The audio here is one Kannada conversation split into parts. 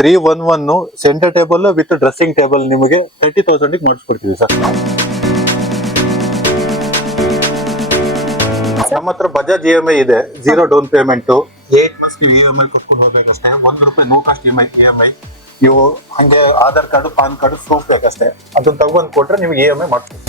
311 centre table with dressing table ನಿಮಗೆ 30,000 ಮಾಡಿಸ್ಕೊಡ್ತೀವಿ ಸರ್. ನಮ್ಮ ಹತ್ರ ಬಜಾಜ್ EMI ಇದೆ, 0 ಡೌನ್ ಪೇಮೆಂಟ್, 8 ಮಂತ್ಸ್ ನೀವು EMI ಕೊಟ್ಕೊಂಡು ಹೋಗ್ಬೇಕಷ್ಟೇ. ₹1 ನೋ ಕಾಸ್ಟ್ EMI. ನೀವು ಹಂಗೆ Aadhaar card, PAN card proof ಬೇಕಷ್ಟೇ, ಅದನ್ನ ತಗೊಂಡ್ ಕೊಟ್ರೆ ನಿಮ್ಗೆ EMI ಮಾಡ್ತೀವಿ.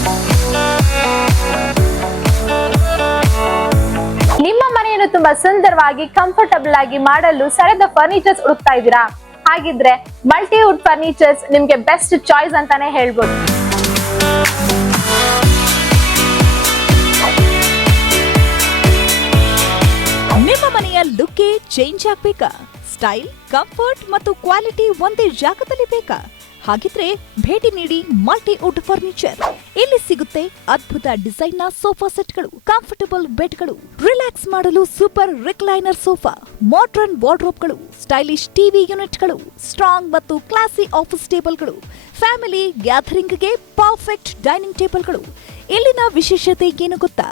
ನಿಮ್ಮ ಮನೆಯನ್ನು ತುಂಬಾ ಸುಂದರವಾಗಿ ಕಂಫರ್ಟಬಲ್ ಆಗಿ ಮಾಡಲು ಸರಿಯಾದ ಫರ್ನಿಚರ್ಸ್ ಹುಡುಕ್ತಾ ಇದ್ದೀರಾ? ಹಾಗಿದ್ರೆ ಮಲ್ಟಿವುಡ್ ಫರ್ನಿಚರ್ಸ್ ನಿಮ್ಗೆ ಬೆಸ್ಟ್ ಚಾಯ್ಸ್ ಅಂತಾನೆ ಹೇಳ್ಬೋದು. ನಿಮ್ಮ ಮನೆಯ ಲುಕ್ ಚೇಂಜ್ ಆಗ್ಬೇಕಾ? ಸ್ಟೈಲ್, ಕಂಫರ್ಟ್ ಮತ್ತು ಕ್ವಾಲಿಟಿ ಒಂದೇ ಜಾಗದಲ್ಲಿ ಬೇಕಾ? ಹಾಗಿದ್ರೆ ಭೇಟಿ ನೀಡಿ ಮಲ್ಟಿವುಡ್ ಫರ್ನಿಚರ್. ಇಲ್ಲಿ ಸಿಗುತ್ತೆ ಅದ್ಭುತ ಡಿಸೈನ್ ನ ಸೋಫಾ ಸೆಟ್ಗಳು, ಕಂಫರ್ಟಬಲ್ ಬೆಡ್ಗಳು, ರಿಲ್ಯಾಕ್ಸ್ ಮಾಡಲು ಸೂಪರ್ ರಿಕ್ಲೈನರ್ ಸೋಫಾ, ಮಾಡರ್ನ್ ವಾರ್ಡ್ರೋಬ್ಗಳು, ಸ್ಟೈಲಿಶ್ ಟಿವಿ ಯೂನಿಟ್ಗಳು, ಸ್ಟ್ರಾಂಗ್ ಮತ್ತು ಕ್ಲಾಸಿ ಆಫೀಸ್ ಟೇಬಲ್ಗಳು, ಫ್ಯಾಮಿಲಿ ಗ್ಯಾದರಿಂಗ್ಗೆ ಪರ್ಫೆಕ್ಟ್ ಡೈನಿಂಗ್ ಟೇಬಲ್ಗಳು. ಇಲ್ಲಿನ ವಿಶೇಷತೆ ಏನು ಗೊತ್ತಾ?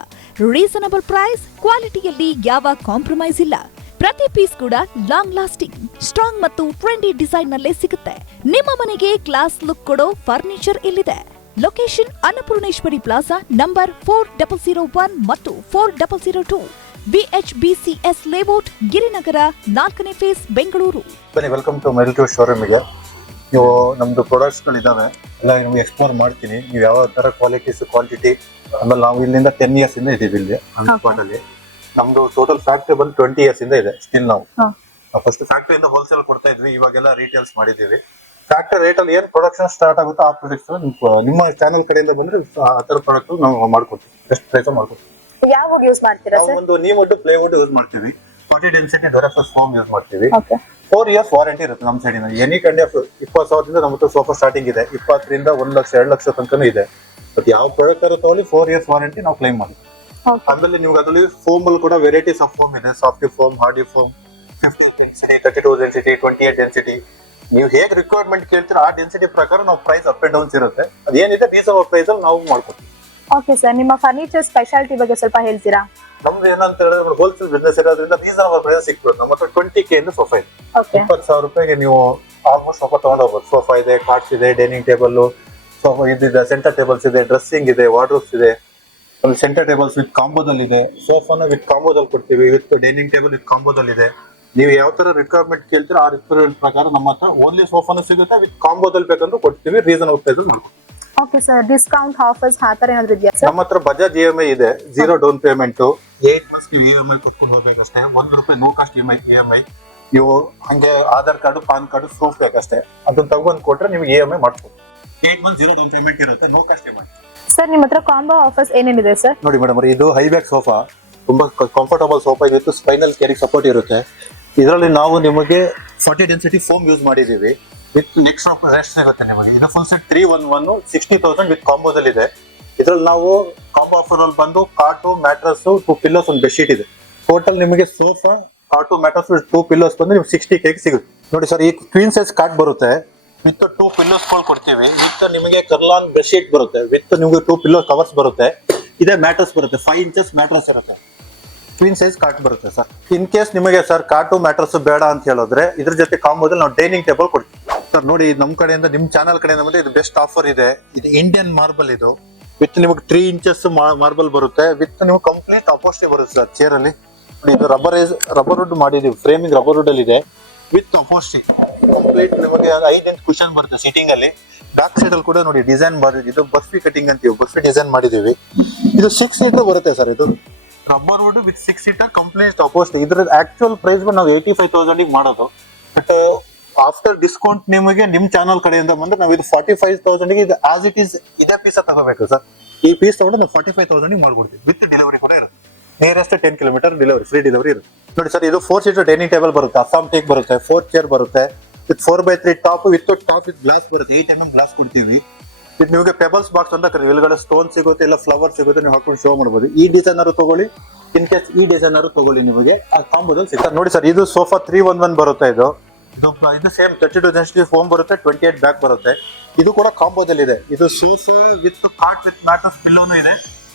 ರೀಸನಬಲ್ ಪ್ರೈಸ್, ಕ್ವಾಲಿಟಿಯಲ್ಲಿ ಯಾವ ಕಾಂಪ್ರಮೈಸ್ ಇಲ್ಲ. ಪ್ರತಿ ಪೀಸ್ ಕೂಡ ಲಾಂಗ್ ಲಾಸ್ಟಿಂಗ್, ಸ್ಟ್ರಾಂಗ್ ಮತ್ತು ಟ್ರೆಂಡಿ ಡಿಸೈನ್ ನಲ್ಲೇ ಸಿಗುತ್ತೆ. ನಿಮ್ಮ ಮನೆಗೆ ಕ್ಲಾಸ್ ಲುಕ್ ಕೊಡೋ ಫರ್ನಿಚರ್ ಇಲ್ಲಿದೆ. ಲೊಕೇಶನ್ ಅನ್ನಪೂರ್ಣೇಶ್ವರಿ ಪ್ಲಾಜಾ ನಂಬರ್ 4001 ಮತ್ತು 4002, BHBCS ಲೇಔಟ್, ಗಿರಿನಗರ, 4ನೇ ಫೇಸ್, ಬೆಂಗಳೂರು. ಬನ್ನಿ, ವೆಲ್ಕಮ್ ಟು ಮಲ್ಟಿವುಡ್ ಶೋರೂಮ್ ಗೆ. ನೀವು ನಮ್ದು ಪ್ರಾಡಕ್ಟ್ಸ್ ಗಳಿದಾವೆ, ಎಲ್ಲ ನಿಮ್ಗೆ ಎಕ್ಸ್ಪ್ಲೋರ್ ಮಾಡ್ತೀನಿ. ನೀವು ಯಾವ ತರ ಕ್ವಾಲಿಟೀಸ್, ಕ್ವಾಂಟಿಟಿ, ಆಮೇಲೆ ನಾವು ಇಲ್ಲಿಂದ 10 ಇಯರ್ಸ್ ಇಂದ ಇದೀವಿ ಇಲ್ಲಿ ಅಲ್ಲಿ. ನಮ್ದು ಟೋಟಲ್ ಫ್ಯಾಕ್ಟ್ರಿ ಬಂದು 20 ಇಯರ್ಸ್ ಇಂದ ಇದೆ. ಸ್ಟಿಲ್ ನಾವು ಫಸ್ಟ್ ಫ್ಯಾಕ್ಟ್ರಿಯಿಂದ ಹೋಲ್ಸೇಲ್ ಕೊಡ್ತಾ ಇದ್ವಿ, ಇವಾಗೆಲ್ಲ ರೀಟೇಲ್ಸ್ ಮಾಡಿದೀವಿ. ಫ್ಯಾಕ್ಟರಿ ರೇಟ್ ಅಲ್ಲಿ ಏನ್ ಪ್ರೊಡಕ್ಷನ್ ಸ್ಟಾರ್ಟ್ ಆಗುತ್ತೋ ಆ ಪ್ರಾಡಕ್ಟ್ಸ್ ನಿಮ್ಮ ಚಾನೆಲ್ ಕಡೆಯಿಂದ ಬಂದ್ರೆ ಆ ತರ ಪ್ರಾಡಕ್ಟ್ ನಾವು ಮಾಡ್ಕೊಡ್ತೀವಿ, ಬೆಸ್ಟ್ ಪ್ರೈಸ್ ಮಾಡ್ಕೊಡ್ತೀವಿ. ಯಾವ ವುಡ್ ಯೂಸ್ ಮಾಡ್ತೀರಾ ಸರ್? ಒಂದು ನೀವುಡ್, ಪ್ಲೇವುಡ್ ಯೂಸ್ ಮಾಡ್ತೀವಿ, 40 ಡೆನ್ಸಿಟಿ ದೊರೆಫಸ್ ಫೋಮ್ ಯೂಸ್ ಮಾಡ್ತೀವಿ. 4 ಇಯರ್ಸ್ ವಾರಂಟಿ ಇರುತ್ತೆ ನಮ್ಮ ಸೈಡ್ ಇಂದ. ಎನಿ ಕೈಂಡ್ ಆಫ್ 20,000 ನಮ್ಮ ಹತ್ರ ಸೋಫಾ ಸ್ಟಾರ್ಟಿಂಗ್ ಇದೆ, 20ರಿಂದ 1 ಲಕ್ಷ 2 ಲಕ್ಷ ತನಕನೂ ಇದೆ. ಬಟ್ ಯಾವ ಪ್ರಾಡಕ್ಟ್ ತಗೊಳ್ಳಿ 4 ಇಯರ್ಸ್ ವಾರಂಟಿ ನಾವು ಕ್ಲೈಮ್ ಮಾಡ್ತೀವಿ. ಆಮೇಲೆ ನಿಮ್ಗೆ ಅದರಲ್ಲಿ ಫೋಮ್ ಅಲ್ಲಿ ಕೂಡ ವೆರೈಟೀಸ್ ಆಫ್ ಫೋಮ್ ಇದೆ. Softy foam, hardy foam, 50 density, 32 density, 28 density. ನೀವು ಹೇಗೆ ರಿಕ್ವೈರ್ಮೆಂಟ್ ಕೇಳ್ತೀರಾ ಆ ಡೆನ್ಸಿಟಿ ಪ್ರಕಾರ ನಾವು ಪ್ರೈಸ್ ಅಪ್ ಅಂಡ್ ಡೌನ್ಸ್ ಇರುತ್ತೆ. ಅದೇನಿದೆ ರೀಸನಬಲ್ ಪ್ರೈಸ್ ಅಲ್ಲಿ ನಾವು ಮಾಡ್ಕೊಡ್ತೀವಿ. ಓಕೆ ಸರ್, ನಿಮ್ಮ ಫರ್ನಿಚರ್ ಸ್ಪೆಷಾಲಿಟಿ ಬಗ್ಗೆ ಸ್ವಲ್ಪ ಹೇಳ್ತೀರಾ? ನಮ್ದು ಏನಂತ ಹೇಳಿದ್ರೆ ಹೋಲ್ಸೇಲ್ ಬಿಸ್ನೆಸ್ ಇರೋದ್ರಿಂದ ರೀಸನಬಲ್ ಪ್ರೈಸ್ ಸಿಕ್ಬಿಡುತ್ತೆ. ನಮ್ಮ ಹತ್ರ 20K ಇಂದ ಸೋಫಾ ಇದೆ. 20,000 ರೂಪಾಯಿಗೆ ನೀವು ಆಲ್ಮೋಸ್ಟ್ ಸೋಫಾ ತಗೊಂಡು ಹೋಗ್ಬೋದು. ಸೋಫಾ ಇದೆ, ಕಾರ್ಟ್ಸ್ ಇದೆ, ಡೈನಿಂಗ್ ಟೇಬಲ್, ಸೋಫಾ ಇದಿದೆ, ಸೆಂಟರ್ ಟೇಬಲ್ಸ್ ಇದೆ, ಡ್ರೆಸ್ಸಿಂಗ್ ಇದೆ, ವಾರ್ಡ್ರೋಬ್ಸ್ ಇದೆ. ಒಂದು ಸೆಂಟರ್ ಟೇಬಲ್ಸ್ ವಿತ್ ಕಾಂಬೋದಲ್ಲಿ ಇದೆ, ಸೋಫಾನ ವಿತ್ ಕಾಂಬೋದಲ್ಲಿ ಕೊಡ್ತೀವಿ, ವಿತ್ ಡೈನಿಂಗ್ ಟೇಬಲ್ ವಿತ್ ಕಾಂಬೋದಲ್ಲಿ ಇದೆ. ನೀವು ಯಾವ ತರ ರಿಕ್ವೈರ್ಮೆಂಟ್ ಕೇಳ್ತೀರಾ ಆ ರಿಕ್ವೈರ್ಮೆಂಟ್ ಪ್ರಕಾರ ನಮ್ಮ ಹತ್ರ ಓನ್ಲಿ ಸೋಫಾನು ಸಿಗುತ್ತೆ, ವಿತ್ ಕಾಂಬೋದಲ್ಲಿ ಬೇಕಂದ್ರೂ ಕೊಡ್ತೀವಿ, ರೀಸನಬಲ್ ಪ್ರೈಸ್ ಮಾಡ್ತೀವಿ. ಓಕೆ ಸರ್, ಡಿಸ್ಕೌಂಟ್ ಆಫರ್ಸ್ ಆ ತರ ಏನಾದ್ರು ಇದೆಯಾ ಸರ್? ನಮ್ಮ ಹತ್ರ ಬಜಾಜ್ EMI ಇದೆ, 0 ಡೌನ್ ಪೇಮೆಂಟ್, 8 ಮಂತ್ಸ್ ನೀವು EMI ಕೊಟ್ಕೊಂಡು ಹೋಗ್ಬೇಕಷ್ಟೇ. ₹1 ನೋ ಕಾಸ್ಟ್ EMI. ನೀವು ಹಂಗೆ Aadhaar card, PAN card proof ಬೇಕಷ್ಟೇ, ಅದನ್ನ ತಗೊಂಡ್ ಕೊಟ್ರೆ ನಿಮ್ಗೆ EMI ಮಾಡ್ತೀವಿ. 8 ಮಂತ್ಸ್ 0 ಡೌನ್ ಪೇಮೆಂಟ್ ಇರುತ್ತೆ, ನೋ ಕಾಸ್ಟ್ EMI. ಸರ್, ನಿಮ್ಮ ಹತ್ರ ಕಾಂಬೋ ಆಫರ್ಸ್ ಏನೇನಿದೆ ಸರ್? ನೋಡಿ ಮೇಡಮ್, ಇದು ಹೈ ಬ್ಯಾಕ್ ಸೋಫಾ, ತುಂಬಾ ಕಂಫರ್ಟಬಲ್ ಸೋಫಾ ಇತ್ತು, ಸ್ಪೈನಲ್ ಕೇರಿಂಗ್ ಸಪೋರ್ಟ್ ಇರುತ್ತೆ. ಇದರಲ್ಲಿ ನಾವು ನಿಮಗೆ 40 ಡೆನ್ಸಿಟಿ ಫೋಮ್ ಯೂಸ್ ಮಾಡಿದೀವಿ, ವಿತ್ ನೆಕ್ಸ್ಟ್ ರೆಸ್ಟ್ ಸಿಗುತ್ತೆ ನಿಮಗೆ. ಇದು ಫುಲ್ ಸೆಟ್ 311 60,000 ವಿತ್ ಕಾಂಬೋದಲ್ಲಿ ಇದೆ. ಇದ್ರಲ್ಲಿ ನಾವು ಕಾಂಬೋ ಆಫರ್ ಅಲ್ಲಿ ಬಂದು ಕಾಟು, ಮ್ಯಾಟ್ರಸ್, 2 ಪಿಲ್ಲೋಸ್, ಒಂದು ಬೆಡ್ಶೀಟ್ ಇದೆ. ಟೋಟಲ್ ನಿಮಗೆ ಸೋಫಾ, ಕಾಟು, ಮ್ಯಾಟ್ರಸ್, 2 ಪಿಲ್ಲೋಸ್ ಬಂದು ನಿಮ್ಗೆ 60K ಸಿಗುತ್ತೆ. ನೋಡಿ ಸರ್, ಈ ಕ್ವೀನ್ ಸೈಜ್ ಕಾಟ್ ಬರುತ್ತೆ, ವಿತ್ 2 ಪಿಲ್ಲೋಸ್ ಕೊಡ್ತೀವಿ, ವಿತ್ ನಿಮಗೆ ಕರ್ಲಾನ್ ಬೆಡ್ಶೀಟ್ ಬರುತ್ತೆ, ವಿತ್ ನಿಮಗೆ 2 ಪಿಲ್ಲೋ ಕವರ್ಸ್ ಬರುತ್ತೆ. ಇದೇ ಮ್ಯಾಟ್ರಸ್ ಬರುತ್ತೆ, 5 ಇಂಚಸ್ ಮ್ಯಾಟ್ರಸ್ ಇರುತ್ತೆ, ಕ್ವೀನ್ ಸೈಜ್ ಕಾಟ್ ಬರುತ್ತೆ ಸರ್. ಇನ್ ಕೇಸ್ ನಿಮಗೆ ಸರ್ ಕಾಟು ಮ್ಯಾಟ್ರಸ್ ಬೇಡ ಅಂತ ಹೇಳಿದ್ರೆ ಇದ್ರ ಜೊತೆ ಕಾಂಬೋದಲ್ಲಿ ನಾವು ಡೈನಿಂಗ್ ಟೇಬಲ್ ಕೊಡ್ತೀವಿ ಸರ್. ನೋಡಿ, ನಮ್ಮ ಕಡೆಯಿಂದ, ನಿಮ್ಮ ಚಾನಲ್ ಕಡೆಯಿಂದ ಬಂದ್ರೆ ಇದು ಬೆಸ್ಟ್ ಆಫರ್ ಇದೆ. ಇದು ಇಂಡಿಯನ್ ಮಾರ್ಬಲ್, ಇದು ವಿತ್ ನಿಮಗೆ 3 ಇಂಚಸ್ ಮಾರ್ಬಲ್ ಬರುತ್ತೆ, ವಿತ್ ನಿಮ್ಗೆ ಕಂಪ್ಲೀಟ್ ಅಪೋಸ್ಟಿ ಬರುತ್ತೆ ಸರ್ ಚೇರ್ ಅಲ್ಲಿ. ಇದು ರಬ್ಬರ್ ವುಡ್ ಮಾಡಿದೀವಿ, ಫ್ರೇಮಿಂಗ್ ರಬ್ಬರ್ ವುಡ್ ಅಲ್ಲಿ ಇದೆ, ವಿತ್ ಅಪೋಸ್ಟಿ ಕಂಪ್ಲೀಟ್. ನಿಮಗೆ 5 ಇಂಚ್ ಕುಶನ್ ಬರುತ್ತೆ ಸೀಟಿಂಗ್ ಅಲ್ಲಿ. ಬ್ಯಾಕ್ ಸೈಡ್ ಅಲ್ಲಿ ಕೂಡ ನೋಡಿ ಡಿಸೈನ್ ಮಾಡಿದ್ವಿ, ಇದು ಬರ್ಫಿ ಕಟಿಂಗ್ ಅಂತೀವಿ, ಬರ್ಫಿ ಡಿಸೈನ್ ಮಾಡಿದೀವಿ. ಇದು 6 ಸೀಟರ್ ಬರುತ್ತೆ ಸರ್. ಇದು rubber wood with 6 seater complete ಅಪೋಸ್ಟಿ. ಇದ್ರ ಆಕ್ಚುಯಲ್ ಪ್ರೈಸ್ ನಾವು 85,000 ಮಾಡೋದು, ಬಟ್ ಆಫ್ಟರ್ ಡಿಸ್ಕೌಂಟ್ ನಿಮಗೆ ನಿಮ್ ಚಾನಲ್ ಕಡೆಯಿಂದ ಬಂದ್ರೆ ನಾವು ಇದು 45,000 ಇದು ಆಸ್ ಇಟ್ ಈಸ್ ಇದೇ ಪೀಸ್ ತಗೋಬೇಕು ಸರ್. ಈ ಪೀಸ್ ತಗೊಂಡು ನಾವು 45,000 ಮಾಡ್ಕೊಡ್ತೀವಿ, ವಿತ್ ಡೆಲಿವರಿ ಕೂಡ ಇರುತ್ತೆ. Nearest 10 kilometre delivery, free delivery ಇರುತ್ತೆ. ನೋಡಿ ಸರ್, ಇದು 4 ಸೀಟರ್ ಡೈನಿಂಗ್ ಟೇಬಲ್ ಬರುತ್ತೆ, ಅಸ್ಸಾಂ ಟೇಕ್ ಬರುತ್ತೆ, 4 ಚೇರ್ ಬರುತ್ತೆ, with 4x3 top, with glass ಬರುತ್ತೆ, 8mm ಗ್ಲಾಸ್ ಕೊಡ್ತೀವಿ. ಇದು ನಿಮಗೆ ಪೆಬಲ್ಸ್ ಬಾಕ್ಸ್ ಅಂತ ಕರೀತೀವಿ, ಇಲ್ಗಡೆ ಸ್ಟೋನ್ ಸಿಗುತ್ತೆ, ಇಲ್ಲ ಫ್ಲವರ್ ಸಿಗುತ್ತೆ, ನೀವು ಹಾಕೊಂಡು ಶೋ ಮಾಡಬಹುದು. ಈ ಡಿಸೈನರ್ ತಗೊಳ್ಳಿ, ಇನ್ ಕೇಸ್ ಈ ಡಿಸೈನರ್ ತಗೊಳ್ಳಿ, ನಿಮಗೆ ಆ ಕಾಂಬೋದಲ್ಲಿ ಸಿಗುತ್ತೆ. ನೋಡಿ ಸರ್, ಇದು ಸೋಫಾ 311 ಬರುತ್ತೆ. ಇದು ಸೇಮ್ 32 ಡೆನ್ಸಿಟಿ ಫೋಮ್ ಬರುತ್ತೆ, 28 ಬ್ಯಾಕ್ ಬರುತ್ತೆ. ಇದು ಕೂಡ ಕಾಂಬೋದಲ್ಲಿ ಇದೆ. ಇದು sofa with cot with mattress ಪಿಲ್ಲೋನು ಇದೆ.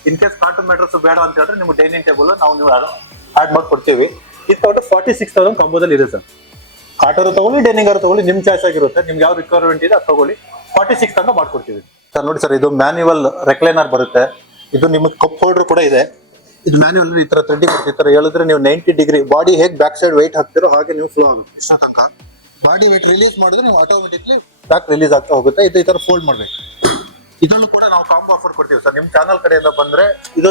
ಇನ್ ಕೇಸ್ ಕಾಟ್ ಮ್ಯಾಟ್ರಸ್ ಬೇಡ ಅಂತ ಹೇಳಿದ್ರೆ ನಿಮ್ಗೆ ಡೈನಿಂಗ್ ಟೇಬಲ್ ನಾವು ಆಡ್ ಮಾಡಿ ಕೊಡ್ತೀವಿ. ಇದು 46,000 ಕಾಂಬೋದಲ್ಲಿ ಇದೆ ಸರ್. ಕಾಟರ್ ತಗೊಳ್ಳಿ, ಡೈನಿಂಗ್ ತಗೊಳ್ಳಿ, ನಿಮ್ ಚಾಯ್ಸ್ ಆಗಿರುತ್ತೆ. ನಿಮ್ಗೆ ಯಾವ ರಿಕ್ವೈರ್ಮೆಂಟ್ ಇದೆ ಅದು ತಗೊಳ್ಳಿ. 46 ತನಕ ಮಾಡ್ಕೊಡ್ತೀವಿ ಸರ್. ನೋಡಿ ಸರ್, ಇದು ಮ್ಯಾನ್ಯುವಲ್ ರೆಕ್ಲೈನರ್ ಬರುತ್ತೆ. ಇದು ನಿಮಗೆ ಕಪ್ ಹೋಲ್ಡರ್ ಕೂಡ ಇದೆ. ಇದು ಮ್ಯಾನ್ಯುವಲ್ ಈ ತರ ಥ್ರೆಡ್ಡಿಂಗ್ ಬರುತ್ತೆ. ಈ ತರ ಹೇಳಿದ್ರೆ ನೀವು 90 ಡಿಗ್ರಿ ಬಾಡಿ ಹೇಗೆ ಬ್ಯಾಕ್ ಸೈಡ್ ವೆಯ್ಟ್ ಹಾಕ್ತಿರೋ ಹಾಗೆ ನೀವು ಫ್ಲೋ ಆಗುತ್ತೆ. ಇಷ್ಟ ತನಕ ಬಾಡಿ ವೆಯ್ಟ್ ರಿಲೀಸ್ ಮಾಡಿದ್ರೆ ನೀವು ಆಟೋಮೆಟಿಕ್ಲಿ ಬ್ಯಾಕ್ ರಿಲೀಸ್ ಆಗ್ತಾ ಹೋಗುತ್ತೆ. ಇದು ಈ ತರ ಫೋಲ್ಡ್ ಮಾಡ್ಬೇಕು. ಇದನ್ನು ಕೂಡ ನಾವು ಕಾಂಬೋ ಆಫರ್ ಕೊಡ್ತೀವಿ ಸರ್. ನಿಮ್ ಚಾನಲ್ ಕಡೆಯಿಂದ ಬಂದ್ರೆ ಇದು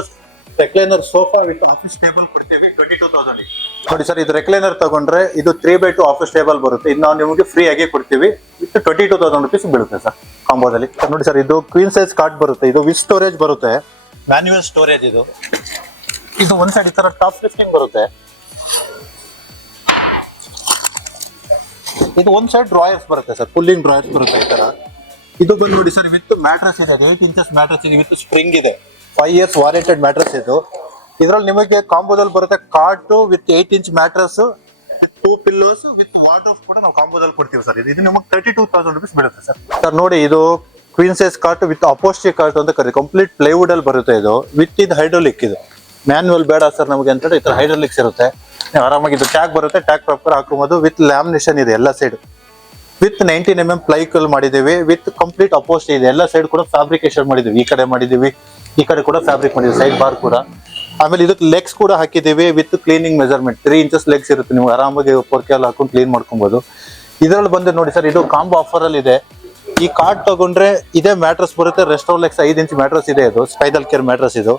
recliner sofa with office table ಕೊಡ್ತೀವಿ 22,000. ನೋಡಿ ಸರ್, ಇದು ರೆಕ್ಲೈನರ್ ತಗೊಂಡ್ರೆ ಇದು 3x2 ಆಫೀಸ್ ಟೇಬಲ್ ಬರುತ್ತೆ. ಇದು ನಾವು ನಿಮಗೆ ಫ್ರೀ ಆಗಿ ಕೊಡ್ತೀವಿ. ವಿತ್ 22,000 rupees ಬೀಳುತ್ತೆ ಸರ್ ಕಾಂಬೋದಲ್ಲಿ. ನೋಡಿ ಸರ್, ಇದು ಕ್ವೀನ್ ಸೈಜ್ ಕಾಟ್ ಬರುತ್ತೆ. ಇದು ವಿತ್ ಸ್ಟೋರೇಜ್ ಬರುತ್ತೆ, ಮ್ಯಾನ್ಯುವಲ್ ಸ್ಟೋರೇಜ್. ಇದು ಒಂದ್ ಸೈಡ್ ಈ ತರ ಟಾಪ್ ಲಿಫ್ಟಿಂಗ್ ಬರುತ್ತೆ. ಇದು ಒಂದ್ ಸೈಡ್ ಡ್ರಾಯರ್ಸ್ ಬರುತ್ತೆ ಸರ್, ಪುಲ್ಲಿಂಗ್ ಡ್ರಾಯರ್ಸ್ ಬರುತ್ತೆ ಈ ತರ. ಇದು ಬಂದು ನೋಡಿ ಸರ್, ವಿತ್ ಮ್ಯಾಟ್ರಸ್ ಇದೆ, 8 ಇಂಚಸ್ ಮ್ಯಾಟ್ರಸ್ ಇದೆ, ವಿತ್ ಸ್ಪ್ರಿಂಗ್ ಇದೆ, 5 years ವಾರಂಟೆಡ್ ಮ್ಯಾಟ್ರಸ್ ಇದು. ಇದ್ರಲ್ಲಿ ನಿಮಗೆ ಕಾಂಬೋದಲ್ಲಿ ಬರುತ್ತೆ cot with 8 inch mattress, with 2 pillows, with wardrobe ಕೂಡ ನಾವು ಕಾಂಬೋದಲ್ಲಿ ಕೊಡ್ತೀವಿ ಸರ್. ಇದು ನಿಮಗೆ 32,000 rupees ಬೀಳುತ್ತೆ ಸರ್. ಸರ್ ನೋಡಿ, ಇದು queen size cot with upholstery ಕಾಟ್ ಅಂತ ಕರೀತೀವಿ. ಕಂಪ್ಲೀಟ್ ಪ್ಲೈವುಡ್ ಅಲ್ಲಿ ಬರುತ್ತೆ ಇದು. ವಿತ್ ಇದು ಹೈಡ್ರೋಲಿಕ್. ಇದು ಮ್ಯಾನ್ಯುವಲ್ ಬೇಡ ಸರ್ ನಮಗೆ ಅಂತ ಹೇಳಿ ಈ ತರ ಹೈಡ್ರೋಲಿಕ್ಸ್ ಇರುತ್ತೆ. ನೀವು ಆರಾಮಾಗಿ ಇದು ಟ್ಯಾಗ್ ಬರುತ್ತೆ, ಟ್ಯಾಗ್ ಪ್ರಾಪರ್ ಹಾಕೋಬಹುದು. ವಿತ್ ಲ್ಯಾಮಿನೇಷನ್ ಇದೆ ಎಲ್ಲ ಸೈಡ್. ವಿತ್ 19 mm ಪ್ಲೈಕಲ್ ಮಾಡಿದೀವಿ. ವಿತ್ ಕಂಪ್ಲೀಟ್ ಅಪೋಸ್ಟ್ ಇದೆ. ಎಲ್ಲ ಸೈಡ್ ಕೂಡ ಫ್ಯಾಬ್ರಿಕೇಶನ್ ಮಾಡಿದೀವಿ. ಈ ಕಡೆ ಮಾಡಿದೀವಿ, ಈ ಕಡೆ ಕೂಡ ಫ್ಯಾಬ್ರಿಕ್ ಮಾಡಿದೀವಿ, ಸೈಡ್ ಬಾರ್ ಕೂಡ. ಆಮೇಲೆ ಇದಕ್ಕೆ ಲೆಗ್ಸ್ ಕೂಡ ಹಾಕಿದೀವಿ with cleaning measurement. 3 inches legs ಇರುತ್ತೆ. ನೀವು ಆರಾಮಾಗಿ ಪೊರ್ಕೆ ಎಲ್ಲ ಹಾಕೊಂಡು ಕ್ಲೀನ್ ಮಾಡ್ಕೊಬಹುದು. ಇದರಲ್ಲಿ ಬಂದು ನೋಡಿ ಸರ್, ಇದು ಕಾಂಬೋ ಆಫರ್ ಅಲ್ಲಿ ಇದೆ. ಈ ಕಾರ್ಡ್ ತಗೊಂಡ್ರೆ ಇದೇ ಮ್ಯಾಟ್ರಸ್ ಬರುತ್ತೆ. ರೆಸ್ಟೋಲೆಕ್ಸ್ 5 ಇಂಚ್ ಮ್ಯಾಟ್ರಸ್ ಇದೆ. ಇದು ಸ್ಪೈನಲ್ ಕೇರ್ ಮ್ಯಾಟ್ರಸ್ ಇದು.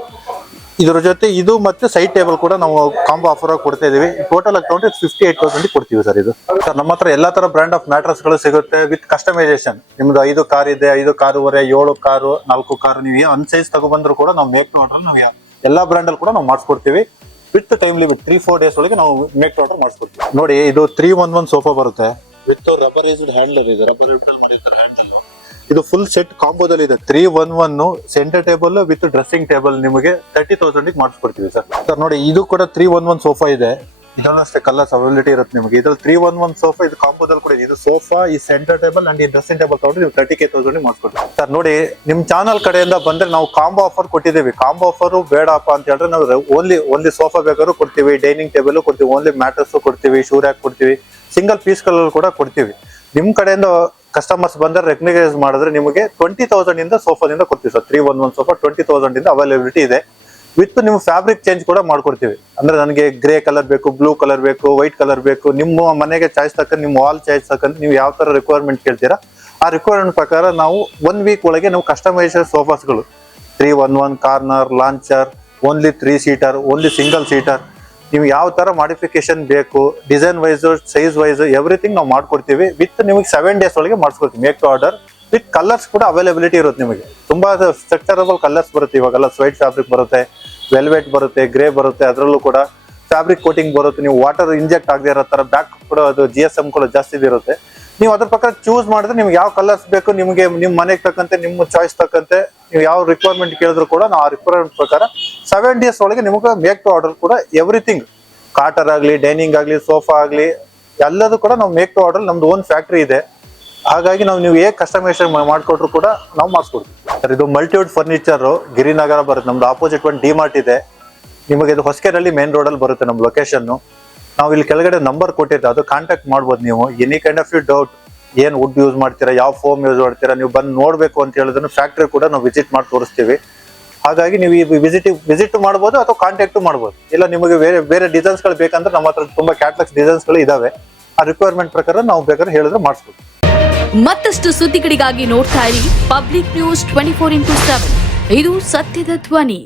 ಇದ್ರ ಜೊತೆ ಇದು ಮತ್ತೆ ಸೈಡ್ ಟೇಬಲ್ ಕೂಡ ನಾವು ಕಾಂಬೋ ಆಫರ್ ಆಗಿ ಕೊಡ್ತಾ ಇದೀವಿ. ಟೋಟಲ್ ಆಗಿ ತಗೊಂಡ್ರೆ 58,000 ಕೊಡ್ತೀವಿ ಸರ್. ಇದು ಸರ್ ನಮ್ಮ ಹತ್ರ ಎಲ್ಲಾ ತರ ಬ್ರ್ಯಾಂಡ್ ಆಫ್ ಮ್ಯಾಟ್ರಸ್ ಗಳು ಸಿಗುತ್ತೆ ವಿತ್ ಕಸ್ಟಮೈಸೇಷನ್. ನಿಮ್ದು 5 ಕಾರ್ ಇದೆ, 5 ಕಾರುವರೆ, 7 ಕಾರು, 4 ಕಾರು, ನೀವು ಒಂದು ಸೈಜ್ ತಗೊಬಂದ್ರು ಕೂಡ ನಾವು ಮೇಕ್ ಟು ಆರ್ಡರ್ ನಾವು ಎಲ್ಲಾ ಬ್ರ್ಯಾಂಡ್ ಅಲ್ಲಿ ಕೂಡ ನಾವು ಮಾಡಿಸ್ಕೊಡ್ತೀವಿ. ವಿತ್ ಟೈಮ್ ಲಿಮಿಟ್ 3-4 ಡೇಸ್ ಒಳಗೆ ನಾವು ಮೇಕ್ ಟು ಆರ್ಡರ್ ಮಾಡಿಸ್ಕೊಡ್ತೀವಿ. ನೋಡಿ, ಇದು 311 ಸೋಫಾ ಬರುತ್ತೆ ವಿತ್ ರಬ್ಬರೈಸ್ಡ್ ಹ್ಯಾಂಡಲ್ ಇದೆ. ರಬ್ಬರ್ ಮಾಡಿರ್ತಾರೆ ಹ್ಯಾಂಡಲ್. ಇದು ಫುಲ್ ಸೆಟ್ ಕಾಂಬೋದಲ್ಲಿ ಇದೆ. 311 centre table with dressing table ನಿಮಗೆ 30,000 ಮಾಡಿಸ್ಕೊಡ್ತೀವಿ ಸರ್. ಸರ್ ನೋಡಿ, ಇದು ಕೂಡ 311 ಸೋಫಾ ಇದೆ. ಇದರಲ್ಲೂ ಅಷ್ಟೇ ಕಲರ್ಸ್ ಅವೈಲಿಟಿ ಇರುತ್ತೆ ನಿಮಗೆ. ಇದ್ರಲ್ಲಿ 311 ಸೋಫಾ ಇದು ಕಾಂಬೋದಲ್ಲಿ ಕೂಡ ಇದೆ. ಇದು ಸೋಫಾ, ಈ ಸೆಂಟರ್ ಟೇಬಲ್ ಅಂಡ್ ಈ ಡ್ರೆಸ್ಸಿಂಗ್ ಟೇಬಲ್ ತಗೊಂಡ್ರೆ ನೀವು 30,000 ಮಾಡಿಸ್ಕೊಡ್ತೀವಿ ಸರ್. ನೋಡಿ, ನಿಮ್ ಚಾನಲ್ ಕಡೆಯಿಂದ ಬಂದ್ರೆ ನಾವು ಕಾಂಬೋ ಆಫರ್ ಕೊಟ್ಟಿದ್ದೀವಿ. ಕಾಂಬೋ ಆಫರ್ ಬೇಡಪ್ಪ ಅಂತ ಹೇಳಿದ್ರೆ ನಾವು ಓನ್ಲಿ ಸೋಫಾ ಬೇಕಾದ್ರೂ ಕೊಡ್ತೀವಿ, ಡೈನಿಂಗ್ ಟೇಬಲ್ ಕೊಡ್ತೀವಿ, ಓನ್ಲಿ ಮ್ಯಾಟ್ರಸ್ ಕೊಡ್ತೀವಿ, ಶೂ ರ್ಯಾಕ್ ಕೊಡ್ತೀವಿ, ಸಿಂಗಲ್ ಪೀಸ್ ಕಲರ್ ಕೂಡ ಕೊಡ್ತೀವಿ. ನಿಮ್ ಕಡೆಯಿಂದ ಕಸ್ಟಮರ್ಸ್ ಬಂದ್ರೆ ರೆಕಗ್ನೈಸ್ ಮಾಡಿದ್ರೆ ನಿಮಗೆ 20,000 ಇಂದ ಸೋಫಾದಿಂದ ಕೊಡ್ತೀವಿ ಸರ್. 311 ಸೋಫಾ 20,000 ಇಂದ ಅವೈಲೇಬಿಲಿಟಿ ಇದೆ. ವಿತ್ ನೀವು ಫ್ಯಾಬ್ರಿಕ್ ಚೇಂಜ್ ಕೂಡ ಮಾಡ್ಕೊಡ್ತೀವಿ. ಅಂದ್ರೆ ನನಗೆ ಗ್ರೇ ಕಲರ್ ಬೇಕು, ಬ್ಲೂ ಕಲರ್ ಬೇಕು, ವೈಟ್ ಕಲರ್ ಬೇಕು, ನಿಮ್ಮ ಮನೆಗೆ ಚಾಯ್ಸ್ ತಕ್ಕ, ನಿಮ್ಮ ವಾಲ್ ಚಾಯ್ಸ್ ತಕ್ಕಂತ ನೀವು ಯಾವ ತರ ರಿಕ್ವೈರ್ಮೆಂಟ್ ಕೇಳ್ತೀರಾ ಆ ರಿಕ್ವೈರ್ಮೆಂಟ್ ಪ್ರಕಾರ ನಾವು 1 ವೀಕ್ ಒಳಗೆ ನಾವು ಕಸ್ಟಮೈಸೇಷನ್ ಸೋಫಾಸ್ಗಳು 311 corner, lounger, only 3 seater, only single seater, ನೀವು ಯಾವ ತರ ಮಾಡಿಫಿಕೇಶನ್ ಬೇಕು, design wise, size wise, everything ನಾವು ಮಾಡ್ಕೊಡ್ತೀವಿ. ವಿತ್ ನಿಮಗೆ 7 ಡೇಸ್ ಒಳಗೆ ಮಾಡಿಸ್ಕೊಡ್ತೀವಿ make to order. With colours ಕೂಡ ಅವೈಲೇಬಿಲಿಟಿ ಇರುತ್ತೆ ನಿಮಗೆ. ತುಂಬಾ ಸ್ಟ್ರಕ್ಚರಬಲ್ ಕಲರ್ಸ್ ಬರುತ್ತೆ. ಇವಾಗೆಲ್ಲ ಸ್ವೈಟ್ ಫ್ಯಾಬ್ರಿಕ್ ಬರುತ್ತೆ, ವೆಲ್ವೆಟ್ ಬರುತ್ತೆ, ಗ್ರೇ ಬರುತ್ತೆ. ಅದರಲ್ಲೂ ಕೂಡ ಫ್ಯಾಬ್ರಿಕ್ ಕೋಟಿಂಗ್ ಬರುತ್ತೆ. ನೀವು ವಾಟರ್ ಇಂಜೆಕ್ಟ್ ಆಗದೆ ಇರೋ ತರ ಬ್ಯಾಕ್ ಕೂಡ ಅದು GSM ಕೂಡ ಜಾಸ್ತಿ ಇರುತ್ತೆ. ನೀವು ಅದ್ರ ಪ್ರಕಾರ ಚೂಸ್ ಮಾಡಿದ್ರೆ ನಿಮ್ಗೆ ಯಾವ ಕಲರ್ಸ್ ಬೇಕು, ನಿಮಗೆ ನಿಮ್ಮ ಮನೆಗೆ ತಕ್ಕಂತೆ, ನಿಮ್ಮ ಚಾಯ್ಸ್ ತಕ್ಕಂತೆ ನೀವು ಯಾವ ರಿಕ್ವೈರ್ಮೆಂಟ್ ಕೇಳಿದ್ರು ಕೂಡ ನಾವು ಆ ರಿಕ್ವೈರ್ಮೆಂಟ್ ಪ್ರಕಾರ 7 ಡೇಸ್ ಒಳಗೆ ನಿಮಗೆ ಮೇಕ್ ಟು ಆರ್ಡರ್ ಕೂಡ ಎವ್ರಿಥಿಂಗ್, ಕಾಟರ್ ಆಗಲಿ, ಡೈನಿಂಗ್ ಆಗಲಿ, ಸೋಫಾ ಆಗಲಿ, ಎಲ್ಲದೂ ಕೂಡ ನಾವು ಮೇಕ್ ಟು ಆರ್ಡರ್. ನಮ್ದು ಓನ್ ಫ್ಯಾಕ್ಟ್ರಿ ಇದೆ. ಹಾಗಾಗಿ ನೀವು ಹೇಗೆ ಕಸ್ಟಮೈಸೇಷನ್ ಮಾಡ್ಕೊಟ್ರು ಕೂಡ ನಾವು ಮಾಡಿಸ್ಕೊಡ್ತೀವಿ ಸರ್. ಇದು ಮಲ್ಟಿವುಡ್ ಫರ್ನಿಚರ್ ಗಿರಿನಗರ ಬರುತ್ತೆ. ನಮ್ದು ಆಪೋಸಿಟ್ ಒಂದು ಡಿಮಾರ್ಟ್ ಇದೆ ನಿಮಗೆ. ಇದು ಹೊಸಕೆರೆಹಳ್ಳಿ ಮೇನ್ ರೋಡ್ ಅಲ್ಲಿ ಬರುತ್ತೆ ನಮ್ಮ ಲೊಕೇಶನ್. ನಾವು ಇಲ್ಲಿ ಕೆಳಗಡೆ ನಂಬರ್ ಕೊಟ್ಟಿದ್ದೆ, ಅದು ಕಾಂಟ್ಯಾಕ್ಟ್ ಮಾಡ್ಬೋದು ನೀವು. Any kind of you doubt, ಏನ್ ವುಡ್ ಯೂಸ್ ಮಾಡ್ತೀರಾ, ಯಾವ ಫೋಮ್ ಯೂಸ್ ಮಾಡ್ತೀರಾ, ನೀವು ಬಂದು ನೋಡ್ಬೇಕು ಅಂತ ಹೇಳಿದ್ರೆ ಫ್ಯಾಕ್ಟ್ರಿ ಕೂಡ ನಾವು ವಿಸಿಟ್ ಮಾಡಿ ತೋರಿಸ್ತೀವಿ. ಹಾಗಾಗಿ ನೀವು ಈ ವಿಸಿಟ್ ಮಾಡ್ಬೋದು ಅಥವಾ ಕಾಂಟ್ಯಾಕ್ಟ್ ಮಾಡ್ಬೋದು. ಇಲ್ಲ ನಿಮಗೆ ಬೇರೆ ಡಿಸೈನ್ಸ್ ಗಳು ಬೇಕಂದ್ರೆ ನಮ್ಮ ಹತ್ರ ತುಂಬಾ ಕ್ಯಾಟ್ಲಾಗ್ಸ್ ಡಿಸೈನ್ಸ್ ಗಳು ಇದಾವೆ. ಆ ರಿಕ್ವೈರ್ಮೆಂಟ್ ಪ್ರಕಾರ ನಾವು ಬೇಕಾದ್ರೆ ಹೇಳಿದ್ರೆ ಮಾಡಿಸ್ಬೋದು. ಮತ್ತಷ್ಟು ಸುದ್ದಿಗಳಿಗಾಗಿ ನೋಡ್ತಾ ಇರಿ ಪಬ್ಲಿಕ್ ನ್ಯೂಸ್ 24x7. ಇದು ಸತ್ಯದ ಧ್ವನಿ.